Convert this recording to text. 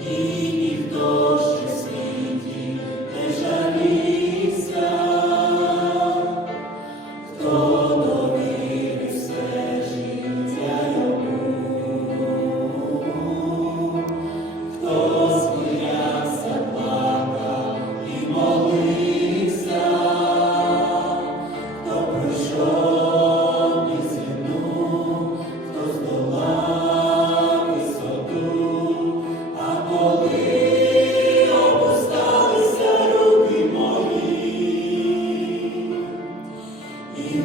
He і